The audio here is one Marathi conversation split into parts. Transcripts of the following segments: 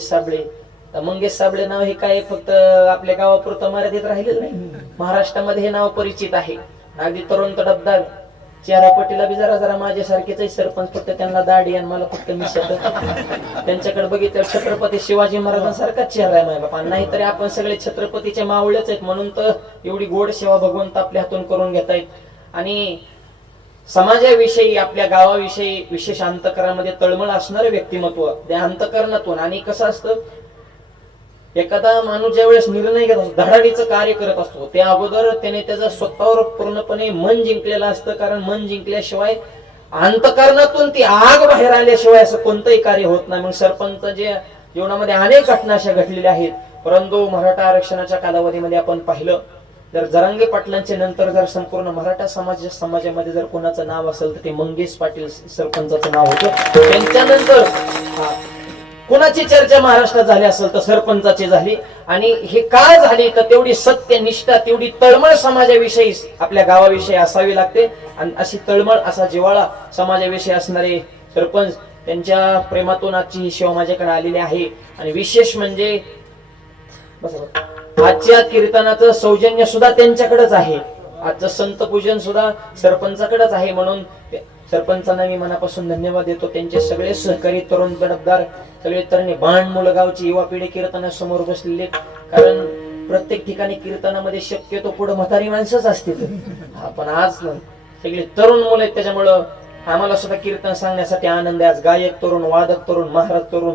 साबळे. तर मंगेश साबळे नाव हे काय? फक्त आपल्या गावापुरतं मर्यादित राहिलेलं नाही. महाराष्ट्रामध्ये हे नाव परिचित आहे. अगदी तरुण तडफदार चेहरापटीला बी जरा जरा माझ्यासारखेच आहे सरपंच फक्त त्यांना दाढी आणि मला फक्त मी त्यांच्याकडे बघितलं छत्रपती शिवाजी महाराजांसारखाच चेहरा आहे बाबा बापा नाहीतरी आपण सगळे छत्रपतीचे मावळेच आहेत म्हणून तर एवढी गोड सेवा भगवंत आपल्या हातून करून घेतायत. आणि समाजाविषयी आपल्या गावाविषयी विशेष अंतकरणामध्ये तळमळ असणारं व्यक्तिमत्व त्या अंतकरणातून आणि कसं असतं? एखादा माणूस ज्यावेळेस निर्णय घेत असतो धडाडीचं कार्य करत असतो त्या अगोदर त्याने त्याचं स्वतःवर पूर्णपणे मन जिंकलेलं असतं कारण मन जिंकल्याशिवाय अंतकरणातून ती आग बाहेर आल्याशिवाय असं कोणतंही कार्य होत नाही. मग सरपंच जे जीवनामध्ये अनेक घटना अशा घडलेल्या आहेत परंतु मराठा आरक्षणाच्या कालावधीमध्ये आपण पाहिलं जर जरांगे पाटलांच्या नंतर जर संपूर्ण मराठा समाज समाजामध्ये जर कोणाचं नाव असेल तर ते मंगेश पाटील सरपंचाचं नाव होतं. त्यांच्यानंतर हा, कुणाची चर्चा महाराष्ट्रात झाली असेल तर सरपंचाची झाली. आणि हे का झाली? तर तेवढी सत्य निष्ठा तेवढी तळमळ समाजाविषयी आपल्या गावाविषयी असावी लागते. आणि अशी तळमळ असा जिवाळा समाजाविषयी असणारे सरपंच त्यांच्या प्रेमातून आजची ही सेवा माझ्याकडे आलेली आहे. आणि विशेष म्हणजे बस आजच्या कीर्तनाचं सौजन्य सुद्धा त्यांच्याकडेच आहे. आजचं संत पूजन सुद्धा सरपंचाकडेच आहे म्हणून सरपंचांना मी मनापासून धन्यवाद देतो. त्यांचे सगळे सहकारी तरुण तडफदार सगळे तरुणी बाण मुलगावची युवा पिढी कीर्तनासमोर बसलेले कारण प्रत्येक ठिकाणी कीर्तनामध्ये शक्यतो पुढे म्हातारी माणसंच असतील. आपण पण आज सगळे तरुण मुलं आहेत त्याच्यामुळं आम्हाला सुद्धा कीर्तन सांगण्यासाठी आनंद आहे. आज गायक तरुण वादक तरुण महाराज तरुण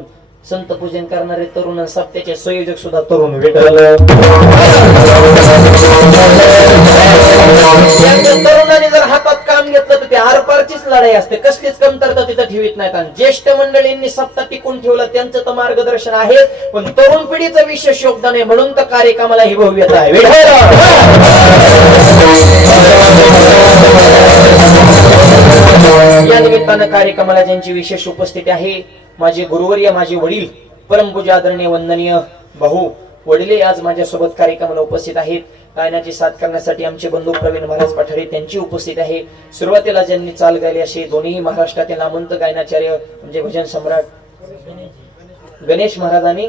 संत पूजन करणारे तरुण आणि सप्त्याचे संयोजक सुद्धा तरुण त्यांच्या तरुणाने जर हातात काम घेतलं तर ते आरपारचीच लढाई असते. कसलीच कमतरता तिथं ठेवीत नाहीत. आणि ज्येष्ठ मंडळींनी सप्ताह टिकून ठेवलं त्यांचं तर मार्गदर्शन आहे. पण तरुण पिढीचं विशेष योगदान आहे. म्हणून तर कार्यक्रमाला ही भव्यता आहे. विठ्ठल! या निमित्तानं कार्यक्रमाला ज्यांची विशेष उपस्थिती आहे माझे गुरुवर्य माझे वडील परमपूजा आदरणीय वंदनीय भाऊ वडिले आज माझ्यासोबत कार्यक्रमाला उपस्थित आहेत. गायनाची साथ करण्यासाठी आमचे बंधू प्रवीण महाराज पठारे त्यांची उपस्थित आहे. सुरुवातीला ज्यांनी चाल गायली असे दोन्ही महाराष्ट्रातील नामंत गायनाचार्य म्हणजे भजन सम्राट गणेश महाराजांनी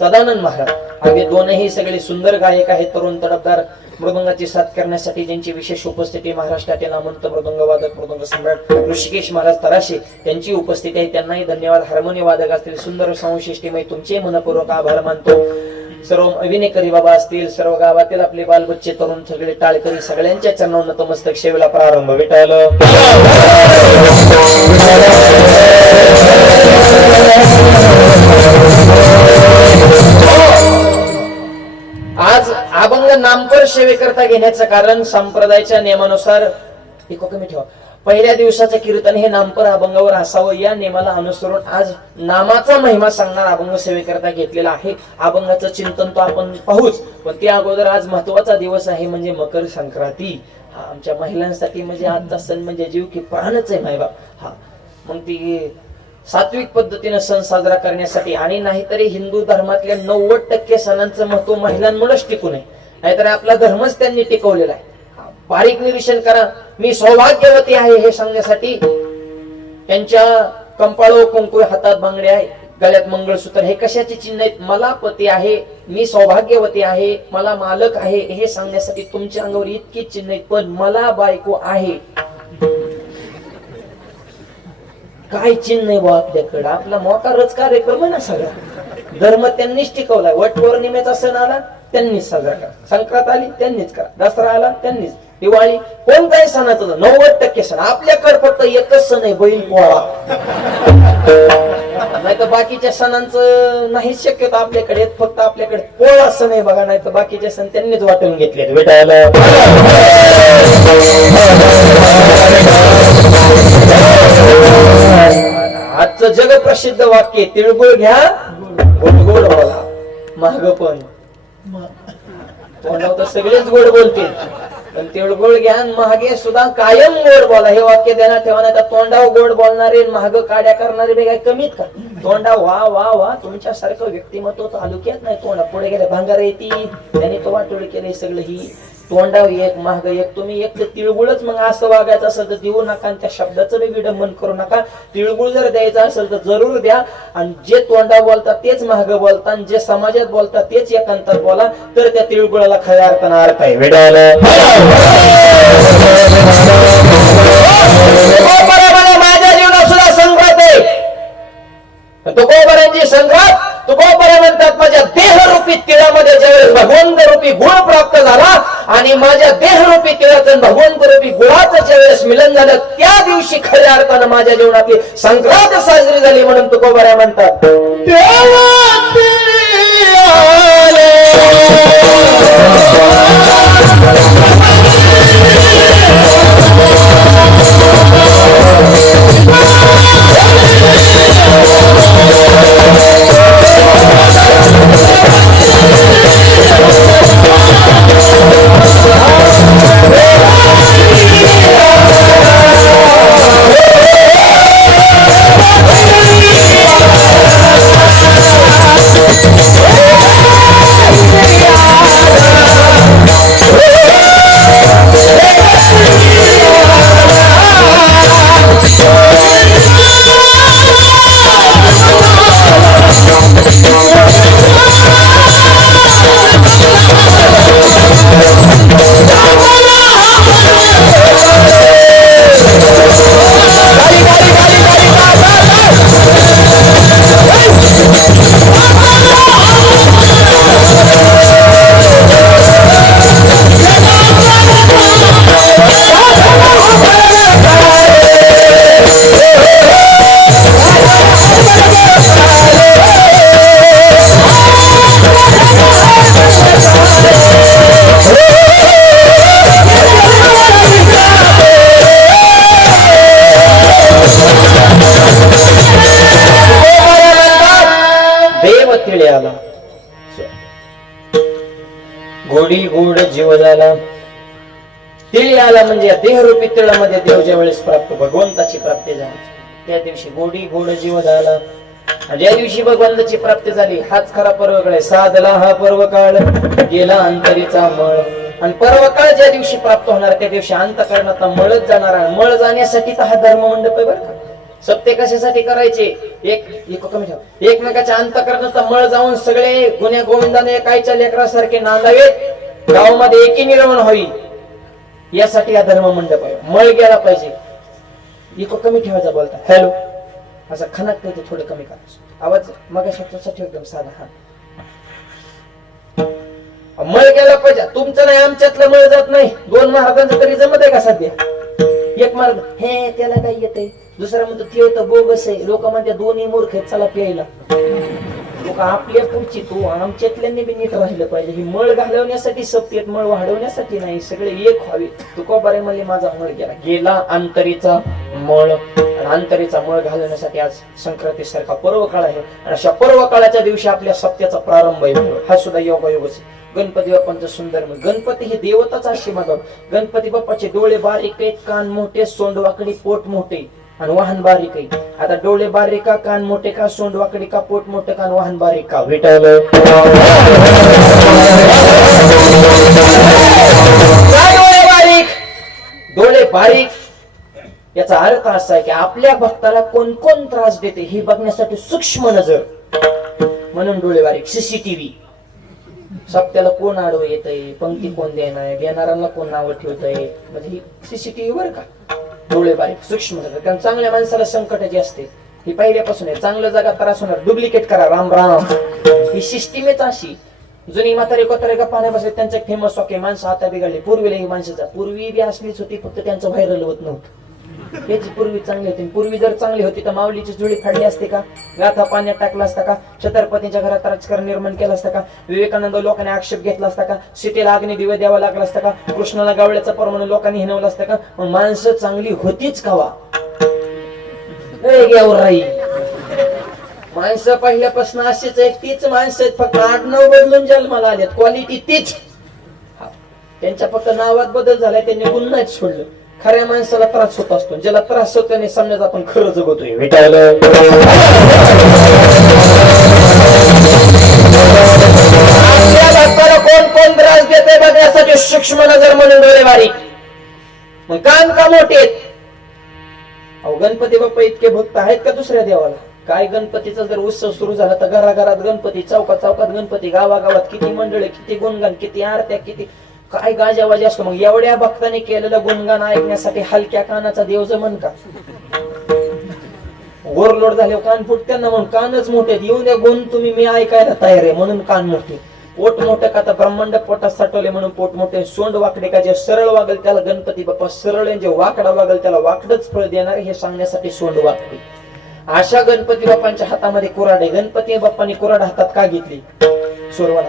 सदानंद महाराज. हे दोनही सगळे सुंदर गायक आहेत तरुण तडफदार मृदंगाची साथ करण्यासाठी ज्यांची विशेष उपस्थिती महाराष्ट्रातील नामवंत मृदंग वादक मृदंग सम्राट ऋषिकेश महाराज तराशे त्यांची उपस्थिती आहे. त्यांनाही धन्यवाद. हार्मोनियम वादक असतील सुंदर संशिष्टीमय तुमचे मनपूर्वक आभार मानतो. सर्व अभिनेकरी बाबा असतील सर्व गावातील आपले बालबच्चे तरुण सगळे टाळकरी सगळ्यांच्या चरणावर नतमस्तक सेवेला प्रारंभ भेटायला. अभंग नामकर सेवेकरता घेण्याचं कारण संप्रदायाच्या नियमानुसार एक कमी ठेवा. पहिल्या दिवसाचं कीर्तन हे नामपर अभंगावर असावं. या नियमाला अनुसरून आज नामाचा महिमा सांगणार अभंग सेवेकरता घेतलेला आहे. अभंगाचं चिंतन तो आपण पाहूच. पण त्या अगोदर आज महत्त्वाचा दिवस आहे म्हणजे मकर संक्रांती. हा आमच्या महिलांसाठी म्हणजे आजचा सण म्हणजे जीव की प्राणच आहे मायबाप. हा मग ती सात्विक पद्धतीनं सण साजरा करण्यासाठी. आणि नाहीतरी हिंदू धर्मातल्या नव्वद टक्के सणांचं महत्त्व महिलांमुळेच टिकून नये नाहीतर आपला धर्मच त्यांनी टिकवलेला आहे. बारीक निरीक्षण करा. मी सौभाग्यवती आहे हे सांगण्यासाठी त्यांच्या कंपाळो कुंकू हातात बांगडे आहे. गळ्यात मंगळसूत्र हे कशाचे चिन्ह आहेत? मला पती आहे. मी सौभाग्यवती आहे. मला मालक आहे. हे सांगण्यासाठी तुमच्या अंगावर इतकी चिन्ह आहेत. पण मला बायको आहे. काय चिन्ह नाही बा आपल्याकडं. आपला मोठारच कार्यक्रम आहे ना सगळा. धर्म त्यांनीच टिकवलाय. वट पौर्णिमेचा सण आला त्यांनीच साजरा करा संक्रांत आली त्यांनीच करा दसरा आला त्यांनीच. दिवाळी कोणताही सणाचं नव्वद टक्के सण. आपल्याकडे फक्त एकच सण आहे बैल पोळा. नाही तर बाकीच्या सणांचं नाही शक्यतो आपल्याकडे. फक्त आपल्याकडे पोळा सण आहे बघा नाही तर बाकीचे सण त्यांनीच वाटून घेतले भेटायला. आजचं जगप्रसिद्ध वाक्य तिळगुळ घ्या गोडगोड बोला. महाग पण. तोंडावर तर सगळेच गोड बोलतील. पण तिळगुळ घ्या महागे सुद्धा कायम गोड बोला. हे वाक्य देण्यात ठेवण्यात नाही तर गोड बोलणारे महाग काड्या करणारे बे काय कमीत का तोंडा वा वा वा तुमच्यासारखं व्यक्तिमत्व तालुक्यात नाही. तोंडा पुढे गेले भांगार येतील. त्याने तो वाटोळ केले सगळं ही तोंडावर एक महाग एक तुम्ही एक तर तिळगुळच मग असं वागायचं असेल तर देऊ नका आणि त्या शब्दाचं बी विडंबन करू नका. तिळगुळ जर द्यायचं असेल तर जरूर द्या. आणि जे तोंडा बोलतात तेच महाग बोलता आणि जे समाजात बोलतात तेच एकांतात बोला तर त्या तिळगुळाला खऱ्या अर्थानं अर्थ आहे. माझ्या जीवनात सुद्धा संक्रांत आहे. तुकोबरांची संघात तुकोबरा म्हणतात माझ्या देहरूपी तिळामध्ये ज्यावेळेस भगवंत रूपी गुळ प्राप्त झाला आणि माझ्या देहरूपी तिळाचं आणि भगवंत रूपी गुळाचं ज्यावेळेस मिलन झालं त्या दिवशी खऱ्या अर्थानं माझ्या जीवनातली संक्रांत साजरी झाली म्हणून तुकोबऱ्या म्हणतात. वजाला जीव म्हणजे या देहरूपी तिळामध्ये देव ज्या वेळेस प्राप्त भगवंताची प्राप्ती झाली त्या दिवशी गोडी गोड जीव झाला. ज्या दिवशी भगवंताची प्राप्ती झाली हाच खरा पर्व आहे. साधला हा पर्व काळ गेला अंतरीचा मळ. आणि पर्व काळ ज्या दिवशी प्राप्त होणार त्या दिवशी अंतकरणाचा मळच जाणार आणि मळ जाण्यासाठी तर हा धर्म मंडप आहे बरं का. सत्य कशासाठी करायचे? एक एक कमी ठेव. एकमेकाच्या अंतकरणाचा मळ जाऊन सगळे गुन्हे गोविंदाने कायच्या लेकरासारखे नांदावेत. गावामध्ये एकी निर्माण होईल यासाठी हा धर्म मंडप आहे. मळ गेला पाहिजे. इको कमी ठेवायचा बोलता. हॅलो? असं खनाक ते थोडं कमी करा. आवाज मग शब्दासाठी एकदम साधा हा. मळ गेला पाहिजे. तुमचं नाही आमच्यातलं मळ जात नाही. दोन महाराजांचं तरी जमत आहे का सध्या? एक मार्ग. हे त्याला काय येते दुसरा म्हणतो ते तर बोगस आहे. लोक म्हणते दोन्ही मूर्ख आहेत चला प्यायला. लोक आपल्या पुढची तू आमच्यातल्यांनी बी नीट राहिलं पाहिजे. ही मळ घालवण्यासाठी सत्तेत मळ वाढवण्यासाठी नाही सगळे एक व्हावे. तुका बरे म्हणले माझा मळ गेला. गेला अंतरीचा मळ. आंतरीचा अंतरीचा मळ घालवण्यासाठी आज संक्रांती सारखा पर्व काळ आहे. आणि अशा पर्व काळाच्या दिवशी आपल्या सत्याचा प्रारंभ आहे हा सुद्धा योगायोगच आहे. गणपती बाप्पांचं सुंदर गणपती हे देवताच अशी मागाव गणपती बाप्पाचे डोळे बारीक आहेत कान मोठे सोंड वाकडी पोट मोठे. आणि वाहन बारीक आहे. आता डोळे बारीक का कान मोठे का सोंड वाकडे का पोट मोठे का वाहन बारीक का? विठ्ठल डोळे बारीक? डोळे बारीक. याचा अर्थ असा आहे की आपल्या भक्ताला कोण कोण त्रास देते हे बघण्यासाठी सूक्ष्म नजर. म्हणून डोळे बारीक. सीसीटीव्ही सप्त्याला कोण आडवं येतंय? पंक्ती कोण देणार? देणाऱ्यांना कोण नावं ठेवतंय? म्हणजे ही सीसीटीव्ही वर का? डोळे बारीक सूक्ष्म कारण चांगल्या माणसाला संकट जे असते ही पहिल्यापासून आहे. चांगलं जागा त्रास होणार. डुप्लिकेट करा राम राम. ही सिस्टीमच अशी. जुनी म्हातारे कोतारे का पाण्यापासून बसले त्यांचं फेमस वाक्य माणसं आता बिघडले पूर्वीला ही माणसाचा पूर्वी बी असलीच होती फक्त त्यांचं व्हायरल होत नव्हतं. हेच पूर्वी चांगली होती. पूर्वी जर चांगली होती तर माऊलीची जुळी फाडली असते का? गाथा पाण्यात टाकला असता का? छत्रपतींच्या घरात राजकारण निर्माण केलं असतं का? विवेकानंद लोकांनी आक्षेप घेतला असता का? सीतेला अग्नि दिवे द्यावा लागला असता का? कृष्णाला गावळ्याचा परमाणू लोकांनी हिनवलं असतं का? मग माणसं चांगली होतीच कावा? ए, राई. माणसं पहिल्यापासून अशीच आहेत तीच माणसं आहेत. फक्त आठ नऊ बदलून जन्माला आल्यात क्वालिटी तीच. त्यांच्या फक्त नावात बदल झालाय त्यांनी गुन्हाच सोडलं. खऱ्या माणसाला त्रास होत असतो. ज्याला त्रास होतो त्याने समजा आपण खरं जगतोय. आपल्याला कोण कोण त्रास देते बघण्यासाठी सूक्ष्म नजर म्हणून डोळे बारीक मग कान का मोठे अहो गणपती बाप्पा इतके भक्त आहेत का दुसऱ्या देवाला? काय गणपतीचा जर उत्सव सुरू झाला तर घराघरात गणपती चौकात चौकात गणपती गावागावात किती मंडळे किती गुणगान किती आरत्या किती काय गाजावाजी असतो मग? एवढ्या भक्ताने केलेलं गुणगान ऐकण्यासाठी हलक्या कानाचा देव जमन का? ओव्हरलोड झाले कान फुटत्यांना ना म्हणून कानच मोठे येऊन द्या गुण तुम्ही मी ऐकायला तयार आहे म्हणून कान मोठे. पोट मोठं का तर ब्रह्मांड पोटात साठवले म्हणून पोट मोठे. सोंड वाकडे का जे सरळ वागल त्याला गणपती बाप्पा सरळ आहे, जे वाकडा वागल त्याला वाकडच फळ देणार हे सांगण्यासाठी सोंड वाकडे अशा गणपती बाप्पांच्या हातामध्ये कुराड आहे. गणपती बाप्पांनी कुराड हातात का घेतली? सोरवाडा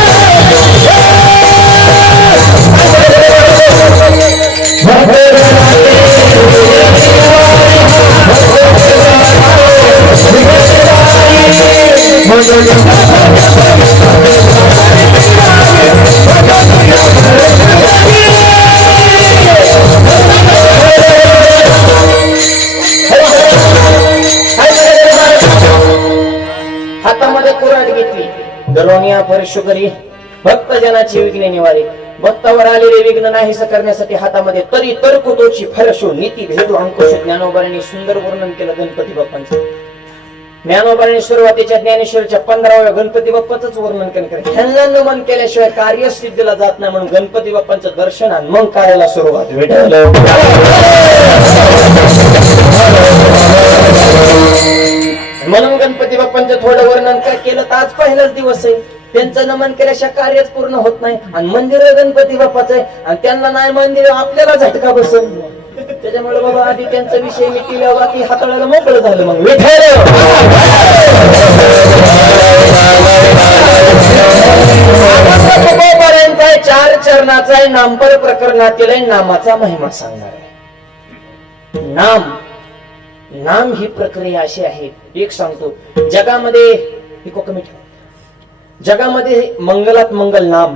हातामध्ये कुराट घेतली. दरोनिया परशुकरी भक्त जनाची विघ्ने निवारे. भक्तावर आलेले विघ्न नाहीस करण्यासाठी हातामध्ये तरी तरकुतोची फरशो नीती भेदू अंकुश ज्ञानोबारांनी सुंदर वर्णन केलं गणपती बाप्पांचं. ज्ञानोबारांनी सुरुवातीच्या ज्ञानेश्वरच्या पंधराव्या गणपती बाप्पाच वर्णन केलं ह्यांना नमन केल्याशिवाय कार्य सिद्धीला जात नाही म्हणून गणपती बाप्पांचं दर्शन आणि मग कार्याला सुरुवात. भेटल. म्हणून गणपती बाप्पांचं थोडं वर्णन काय केलं तर आज पहिलाच दिवस आहे. त्यांचं नमन केल्याशिवाय कार्यच पूर्ण होत नाही. आणि मंदिर गणपती बाप्पाचं आहे. आणि त्यांना नाही मंदिर आपल्याला झटका बसल. त्याच्यामुळे बाबा आधी त्यांचा विषय मिटिल्या बाकी हाताळायला मोकळं झालं मग. विठ्ठल आहे चार चरणाचा आहे नामपर प्रकरणातील आहे नामाचा महिमा सांगणार आहे. नाम नाम ही प्रक्रिया अशी आहे. एक सांगतो जगामध्ये कमी जगामध्ये मंगलात मंगल नाम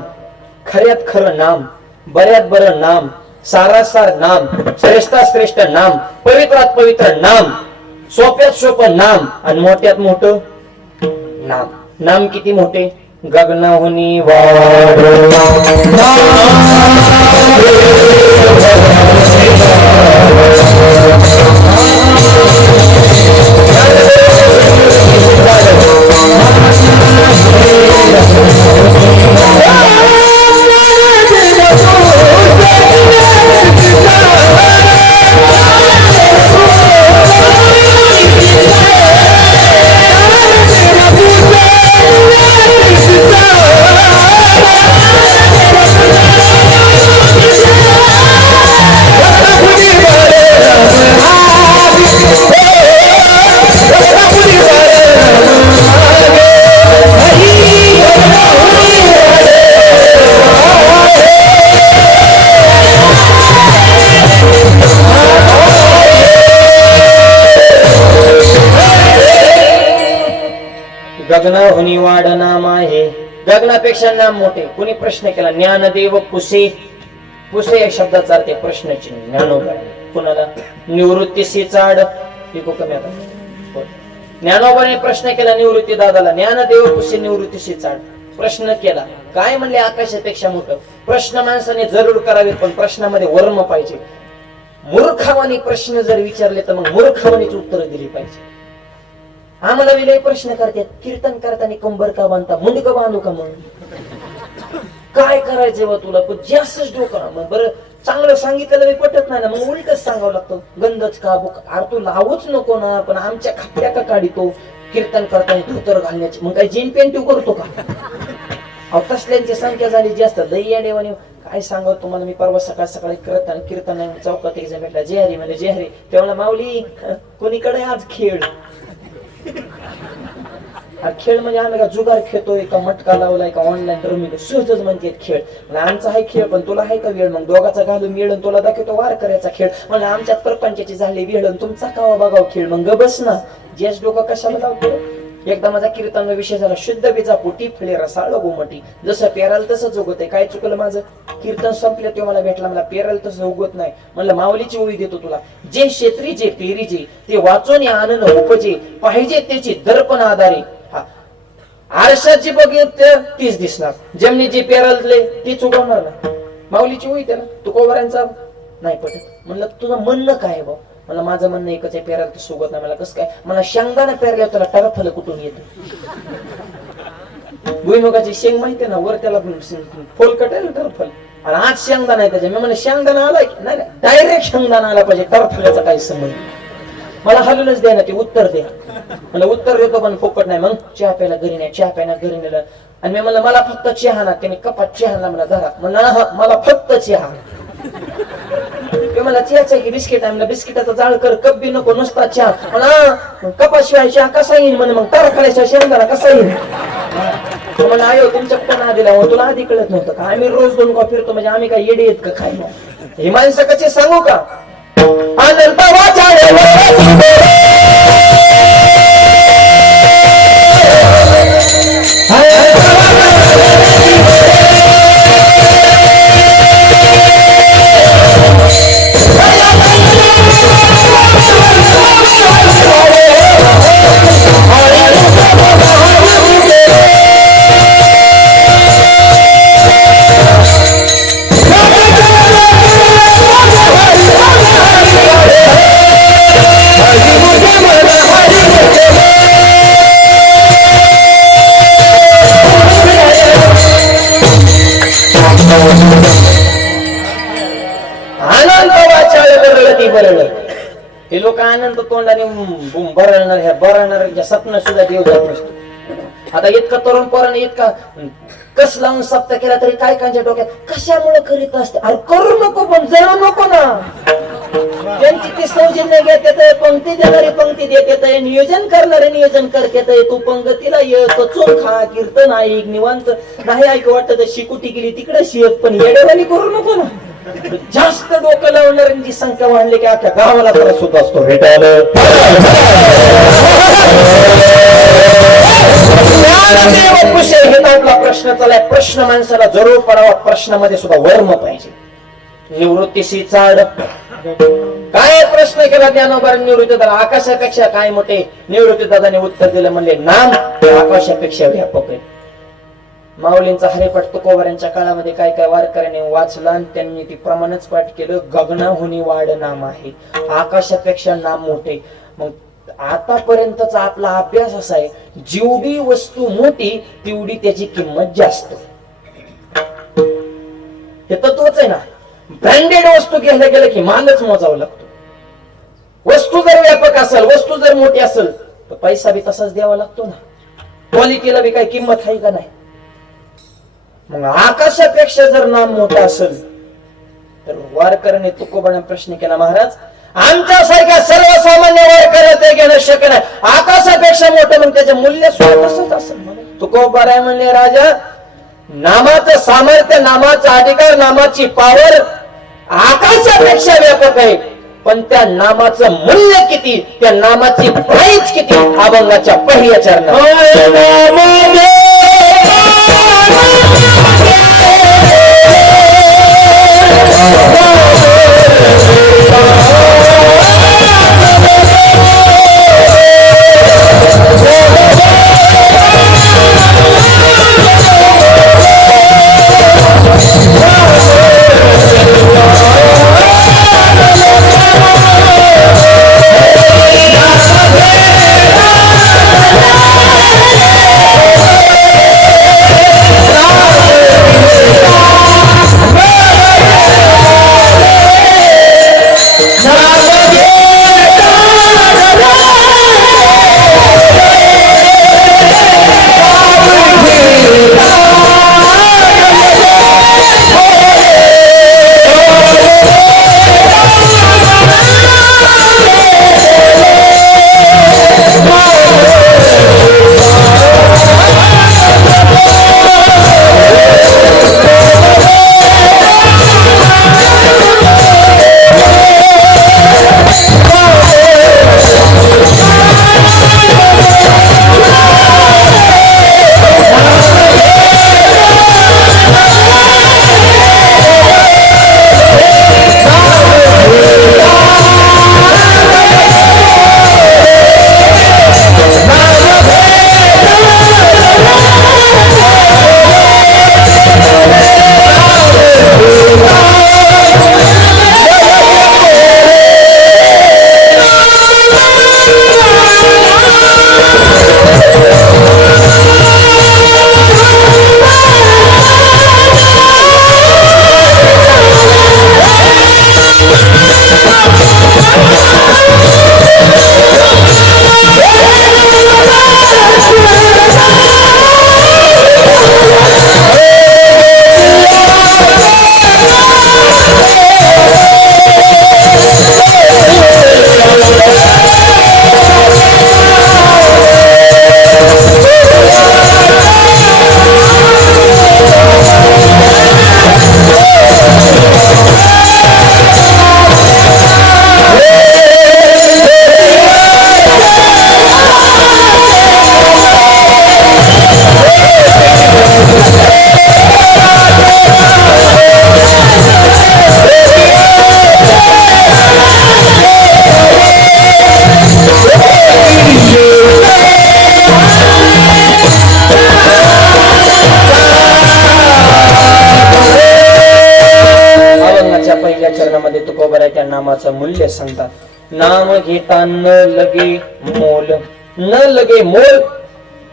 खऱ्यात खरं नाम बऱ्यात बरं नाम सारासार नाम श्रेष्ठात श्रेष्ठ नाम पवित्रात पवित्र नाम सोप्यात सोपं नाम आणि मोठ्यात मोठं नाम. नाम किती मोठे? गगनाहुनी वाढ गगनापेक्षा नाम मोठे. कुणी प्रश्न केला ज्ञानदेव पुसे पुसे या शब्दाचा अर्थ प्रश्नचिन्ह ज्ञानोबा कुणाला? निवृत्तीशी चाड. इको कमी आता. ज्ञानोबाने प्रश्न केला निवृत्ती दादाला. ज्ञानदेव पुसे निवृत्तीशी चाड. प्रश्न केला. काय म्हणले आकाशापेक्षा मोठं? प्रश्न माणसाने जरूर करावे पण प्रश्नामध्ये वर्म पाहिजे. मूर्खावानी प्रश्न जर विचारले तर मग मूर्खावानीच उत्तर दिली पाहिजे. आम्हाला विलय प्रश्न करतात. कीर्तन करताना कंबर का बांधता? मुंडक बांधू का मग? काय करायचं बा तुला? पण जास्तच डोकं मग बरं चांगलं सांगितलेलं मी पटत नाही ना मग उलटच सांगावं लागतं. गंधच का बुक? अरे तू लावूच नको ना पण आमच्या खात्या का काढितो कीर्तन करताना धोतर घालण्याची मग काय जीन पेंटिव करतो का? अहो तसल्यांची संख्या झाली जास्त लई या देवाने हो. काय सांगावं तुम्हाला? मी परवा सकाळ सकाळी कीर्तन कीर्तन चौकात एक जण भेटला जेहरी म्हणजे जेहरी तेव्हा माऊली कोणीकडे आज खेळ? हा खेळ म्हणजे आम्ही का जुगार खेळतोय का मटका लावलाय का ऑनलाईन रमी सहजच म्हणते खेळ. म्हणजे आमचा आहे खेळ पण तुला आहे का वेळ? मग दोघाचा घालून मिळ तुला दाखवतो वार करायचा खेळ. म्हणजे आमच्यात प्रपंचाची झाली वेळ तुमचा कावा बघाव खेळ. मग ग बस ना. जेस डोकं कशाला लावतो एकदा माझा कीर्तन विषय झाला. शुद्ध बीजा पोटी फुले रसाळ गोमटी. जसं पेराल तसंच जोगत आहे. काय चुकलं माझं? कीर्तन संपलं ते मला भेटला. मला पेराल तसं उगवत नाही. म्हणलं माऊलीची ओळी देतो तुला. जे क्षेत्री जे पेरी जे ते वाचून या आनंद उपजे. पाहिजे त्याची दर्पण आधारे. आरशाची बघित तीच दिसणार. जमिनीची जे पेरालले तीच उगवणार ना माऊलीची होई त्याला. तू कोवरांचा नाही पटत. म्हणलं तुझं म्हणणं काय भाऊ? मला माझं म्हणणं एकच आहे पेरायला तर सोबत नाही. मला कसं काय? मला शेंगदाणा पेरल्या त्याला टरफल कुठून येत? भुईमुगाची शेंग माहितीये ना वर त्याला फोल कटेल टरफल. आणि आज शेंगदाणा आहे त्याच्या. मी म्हणलं शेंगदाणा आला की? नाही डायरेक्ट शेंगदाणा आला पाहिजे. टरफल्याचा काही संबंध मला हलूनच द्या ना ते उत्तर द्या. मला उत्तर देतो पण फुकट नाही. मग चहा प्यायला घरी नाही चहा प्यायला घरी नेलं आणि मी म्हणलं मला फक्त चहा ना त्याने कपात चहा मला धरा म्हणलं "हा, मला फक्त चहा मला चहाचा की बिस्किट आहे? मला बिस्किटाचा जाळ कर कप बी नको नुसता चहा. म्हणा कपाशिवाय चहा कसा येईल म्हणे मग तारा खाण्याच्या शेंगदाणा कसा येईल तो म्हणा आयो तुमच्या पण आधीला दिला हो, तुला आधी कळत नव्हतं का? आम्ही रोज दोन कॉफी फिरतो म्हणजे आम्ही काय येडे आहेत का खायला? हे माणसं कसे सांगू का? and el power child. तोंडाने बरळणार ह्या बरळणाऱ्यांच्या सपना सुद्धा देव जात नसतो. आता इतका तरुण पोराने इतका कस लावून सप्ता केला तरी काय कांच्या डोक्यात? कशामुळे करीत असते? अरे करू नको पण जळू नको ना. त्यांची ती सौजन्य घेतात पंक्ती देणारे पंक्ती देतात नियोजन करणारे नियोजन करतात तू. पंगतीला ये कचून खा कीर्तन ऐक निवांत. नाही ऐक वाटत शिकुटी गेली तिकडे शिक पण येडेवानी करू नको ना. जास्त डोकं लावणाऱ्यांची संख्या वाढली की अख्ख्या गावाला त्रास होत असतो. तर आपला प्रश्न चालाय प्रश्न माणसाला जरूर पडावा. प्रश्नामध्ये सुद्धा वर्म पाहिजे. निवृत्तीशी चाड. काय प्रश्न केला ज्ञानोबार निवृत्ती दादा? आकाशापेक्षा काय मोठे? निवृत्ती दादाने उत्तर दिलं म्हणले नाम आकाशापेक्षा व्यापक आहे. माऊलींचा हरिपाठ तुकोबारांच्या काळामध्ये काय काय वारकऱ्याने वाचला आणि त्यांनी ती प्रमाणच पाठ केलं गगनाहुनी वाढ नाम आहे. आकाशापेक्षा नाम मोठे. मग आतापर्यंतचा आपला अभ्यास असा आहे जेवढी वस्तू मोठी तेवढी त्याची किंमत जास्त. हे तत्वच आहे ना. ब्रँडेड वस्तू घ्यायला गेलं की मालच मोजावं लागतो. वस्तू जर व्यापक असेल वस्तू जर मोठी असेल तर पैसा बी तसाच द्यावा लागतो ना. क्वालिटीला बी काही किंमत आहे का नाही? मग आकाशापेक्षा जर नाम मोठं असेल तर वारकऱ्याने तुकोबाने प्रश्न केला महाराज आमच्यासारख्या सर्वसामान्य वारकऱ्या ते घेणं शक्य नाही. आकाशापेक्षा मोठं मग त्याचे मूल्य सुद्धा तसंच असेल. तुकोबाराय म्हणले राजा नामाचं सामर्थ्य नामाचा अधिकार नामाची पावर आकाशापेक्षा व्यापक आहे. पण त्या नामाचं मूल्य किती? त्या नामाची प्राईज किती? अभंगाच्या पहिल्या चरणात. हो, नामाचं मूल्य सांगतात. नाम घेता न लगे मोल. न लगे मोल.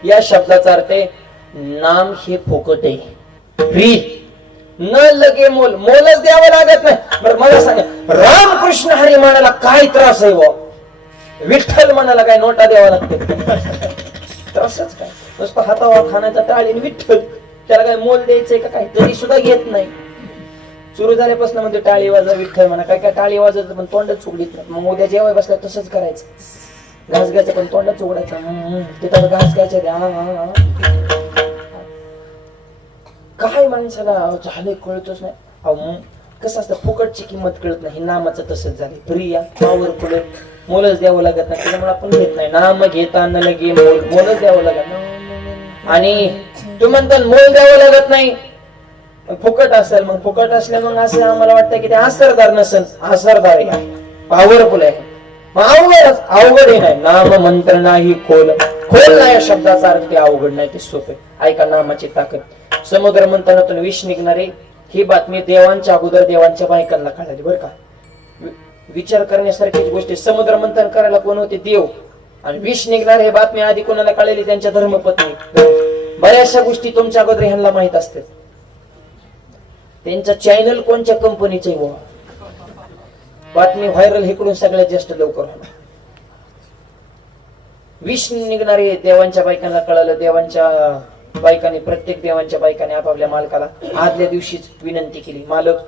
या शब्दाचा अर्थ आहे नाम हे फुकट आहे. फ्री न लगे मोल. मोलच द्यावं लागत नाही. बरं मला सांगा रामकृष्ण हरी म्हणाला काय त्रास आहे वा विठ्ठल म्हणाला काय नोटा द्यावा लागते? त्रासच काय? नुसतं हातावर खाण्याचा टाळीन विठ्ठल त्याला काय मोल द्यायचंय का काय? तरी सुद्धा घेत नाही. सुरू झाल्यापासून म्हणजे टाळी वाजा विठ्ठल म्हणा. काय काय टाळी वाजत पण तोंडच उघडीत नाही. मग उद्या जेवाय बसल्या तसंच करायचं. घास घ्यायचं पण तोंडच उघडायचं. तिथं घास घ्यायचं द्या काय माणसाला झाले कळतच नाही. अहो, कसं असतं फुकटची किंमत कळत नाही. नामाच नामाचं तसंच झाले प्रिया पुढे. मोलच द्यावं लागत नाही. त्याच्यामुळे आपण घेत नाही. नाम घेताना लगे मोल. मोलच द्यावं लागत आणि तू म्हणता मोल द्यावं लागत नाही. फुकट असेल मग फुकट असल्या मग असं आम्हाला वाटतं की ते असरदार नसेल असरदार आहे. पॉवरफुल आहे. मग अवघडच अवघड हे नाही. नाम मंत्र नाही खोल. खोल नाही या शब्दाचा अर्थ ते अवघड नाही ते सोपे. ऐका नामाची ताकद. समुद्र मंथनातून विष निघणारे ही बातमी देवांच्या अगोदर देवांच्या बायकांना कळाली बरं का? विचार करण्यासारखीच गोष्टी समुद्र मंथन करायला कोण होते? देव. आणि विष निघणार हे बातमी आधी कोणाला कळलेली त्यांच्या धर्मपत्नी. बऱ्याचशा गोष्टी तुमच्या अगोदर ह्यांना माहीत असतात. त्यांचं चॅनल कोणत्या कंपनीचं आहे बाबा बातमी व्हायरल इकडून सगळ्यात जास्त लवकर होणार. विष निघणारे देवांच्या बायकांना कळालं. देवांच्या बायकांनी प्रत्येक देवांच्या बायकाने आपापल्या मालकाला आदल्या दिवशीच विनंती केली. मालक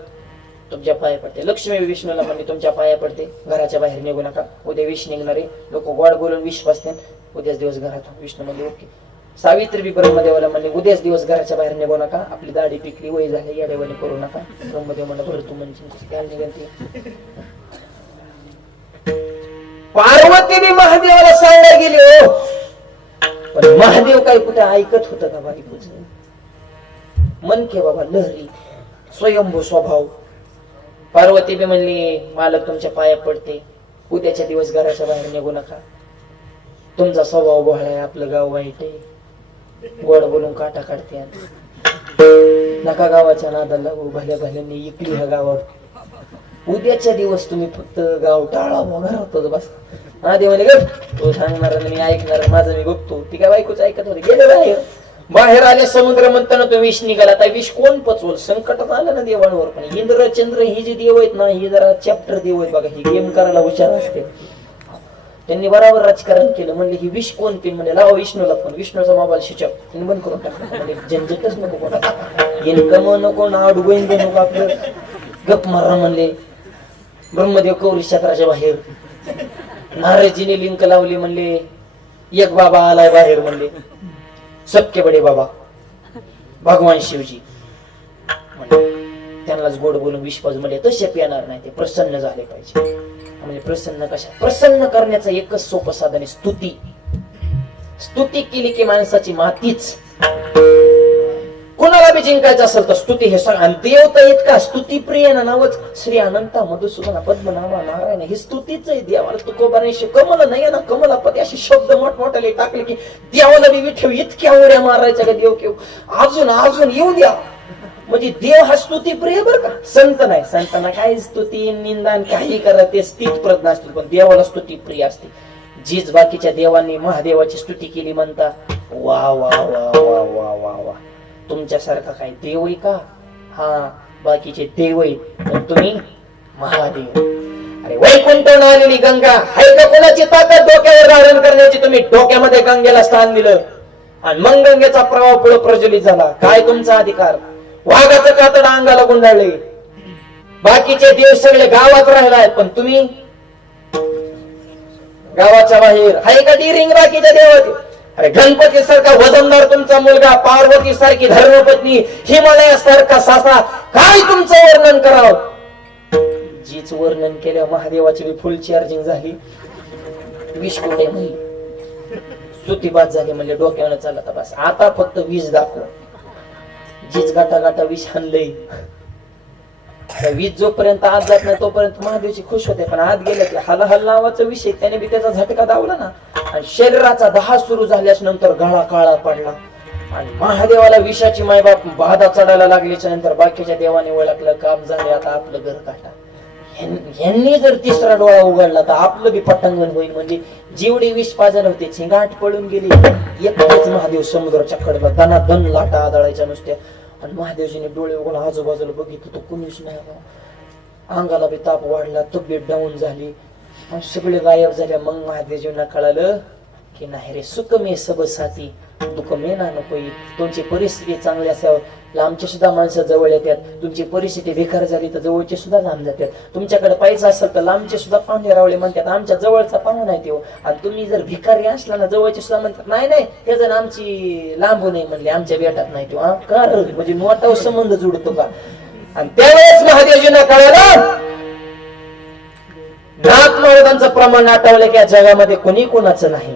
तुमच्या पाया पडते. लक्ष्मी विष्णूला म्हणजे तुमच्या पाया पडते. घराच्या बाहेर निघू नका. उद्या विष निघणारे. लोक गोड बोलून विष बसते उद्याच दिवस घरात विष्णू म्हणजे ओके. सावित्री बी ब्रह्मदेवाला म्हणले उद्याच दिवस घराच्या बाहेर निघू नका. आपली दाढी पिकली वय झाली याडेवाने करू नका. ब्रह्मदेव म्हणलं बरं तू म्हणजे काय पार्वती बी महादेवाला सांगायला गेली हो पण महादेव काय कुठे ऐकत होत का बायकोच मन के बाबा लहरी स्वयंभू स्वभाव. पार्वती बी म्हणली मालक तुमच्या पाया पडते. उद्याच्या दिवस घराच्या बाहेर निघू नका. तुमचा स्वभाव गोहळा आहे आपलं गाव वाईट आहे. गोड बोलून काटा काढते नका गावाच्या नादाला हो, भल्या भल्याने इकली ह्या गावावर. उद्याच्या दिवस तुम्ही फक्त गाव टाळा घरातच बस. हा दे म्हणे ग तो सांगणार मी ऐकणार माझं मी बघतो. ती काय बायकोच ऐकत होते गेले बाहेर. बाहेर आले समुद्र म्हणताना तो विष निघाला. त्या विष कोण पचवल? संकटात आलं ना देवांवर पण. इंद्र चंद्र ही जी देव आहेत ना ही जरा चॅप्टर देव आहेत बघा ही गेम करायला हुशार असते. त्यांनी बराबर राजकारण केलं. म्हणले ही विष कोण पिन म्हणजे लावा विष्णूला फोन विष्णूचा मोबाईल स्विच ऑफ त्यांनी बंद करून टाकला. म्हणजे झंझटच नको कोणा इन्कम नको नाव डुबईन दे नको आपलं. गप मारा म्हणले. ब्रह्मदेव कौरी क्षेत्राच्या बाहेर. महाराजीने लिंक लावली म्हणले. एक बाबा आलाय बाहेर म्हणले. सबके बडे बाबा. भगवान शिवजी. त्यांनाच गोड बोलून विश्वास म्हणले तसे येणार नाही ते. प्रसन्न झाले पाहिजे. म्हणजे प्रसन्न कशा? प्रसन्न करण्याचं एकच सोपं साधन आहे स्तुती. स्तुती केली की माणसाची मातीच. कोणाला बी जिंकायचं असेल तर स्तुती हे सांग. आणि देवता इतका स्तुती प्रिय ना नावच. श्री अनंता मधुसूदन पद्मनामा नारायण हे स्तुतीच आहे देवाला. तुकोबाने कमल नाही ना? कमलापती असे शब्द मोठमोठाले टाकले की देवाला बी विठेव इतक्या उड्या मारायच्या का देव केव अजून अजून येऊ द्या. म्हणजे देव हा स्तुती प्रिय बर का? संत नाही. संतांना काय स्तुती निंदान काही करा ते स्थित प्रज्ञा असतील पण देवाला स्तुती प्रिय असते. जीज बाकीच्या देवांनी महादेवाची स्तुती केली म्हणता वा वा वा वा वा वा वा तुमच्यासारखा काय देव आहे का? हा बाकीचे देव आहे पण तुम्ही महादेव. अरे वैकुंठून आलेली गंगा हाय का कोणाची ताकद डोक्यावर धारण करण्याची? तुम्ही डोक्यामध्ये गंगेला स्थान दिलं. आणि मग गंगेचा प्रवाह पुढे प्रज्वलित झाला. काय तुमचा अधिकार? वाघाचं कातड अंगाला गुंडाळले. बाकीचे देव सगळे गावात राहिला पण तुम्ही गावाच्या बाहेर. हाय का डिरिंग बाकीच्या देवाचे? अरे गणपती सारखा वजनदार तुमचा मुलगा पार्वती सारखी धर्मपत्नी हिमालया सारखा सासरा काय तुमचं वर्णन करावं? जीच वर्णन केलं महादेवाची बी फुल चार्जिंग झाली. विष कोटे म्हणली सुतीबाद झाली म्हणजे डोक्यानं चालत बस. आता फक्त वीज दाखव जीज गाठा गाठा विष हाणलंय वीज जोपर्यंत आत जात नाही तोपर्यंत महादेवची खुश होते. पण आत गेले की हल हल नावाचा विषय त्याने बी त्याचा झटका दावला ना. आणि शरीराचा दहा सुरू झाल्याच नंतर गळा काळा पडला. आणि महादेवाला विषाची मायबाप बाधा चढायला लागल्याच्या नंतर बाकीच्या देवाने ओळखलं काम झाले आता आपलं घर काटा यांनी जर तिसरा डोळा उघडला तर आपलं बी पटांगण होईल म्हणजे जेवढे विष पाजर होते झिंगाट पळून गेली. एकटेच महादेव समुद्राच्या कडला दना दन लाटा आदळायच्या नुसत्या. आणि महादेवजीने डोळे उघडून आजूबाजूला बघितलं तर कुणीच नाही बा. अंगाला बी ताप वाढला तब्येत डाऊन झाली. आणि सगळे गायब झाल्या मग महादेवजींना कळालं की नाही रे सुख मे सब साथी दुःख मे ना नको तुमची परिस्थिती चांगली असावं. लांबचे सुद्धा माणसं जवळ येतात. तुमची परिस्थिती बेकार झाली तर जवळचे सुद्धा लांब जातात. तुमच्याकडे पैसा असेल तर लांबचे सुद्धा पाहुणे रावळे म्हणतात आमच्या जवळचा पाहुणा नाही तो. आणि तुम्ही जर भिकारी असला ना जवळचे सुद्धा म्हणतात नाही नाही ते जण आमची लांबू नाही म्हणले आमच्या बेटात नाही तो. हा, का म्हणजे मोठा संबंध जुडतो का? आणि त्यावेळेस महादेवजींना कळलं महाराजांचं प्रमाण आठवलं की या जगामध्ये कोणी कोणाचं नाही.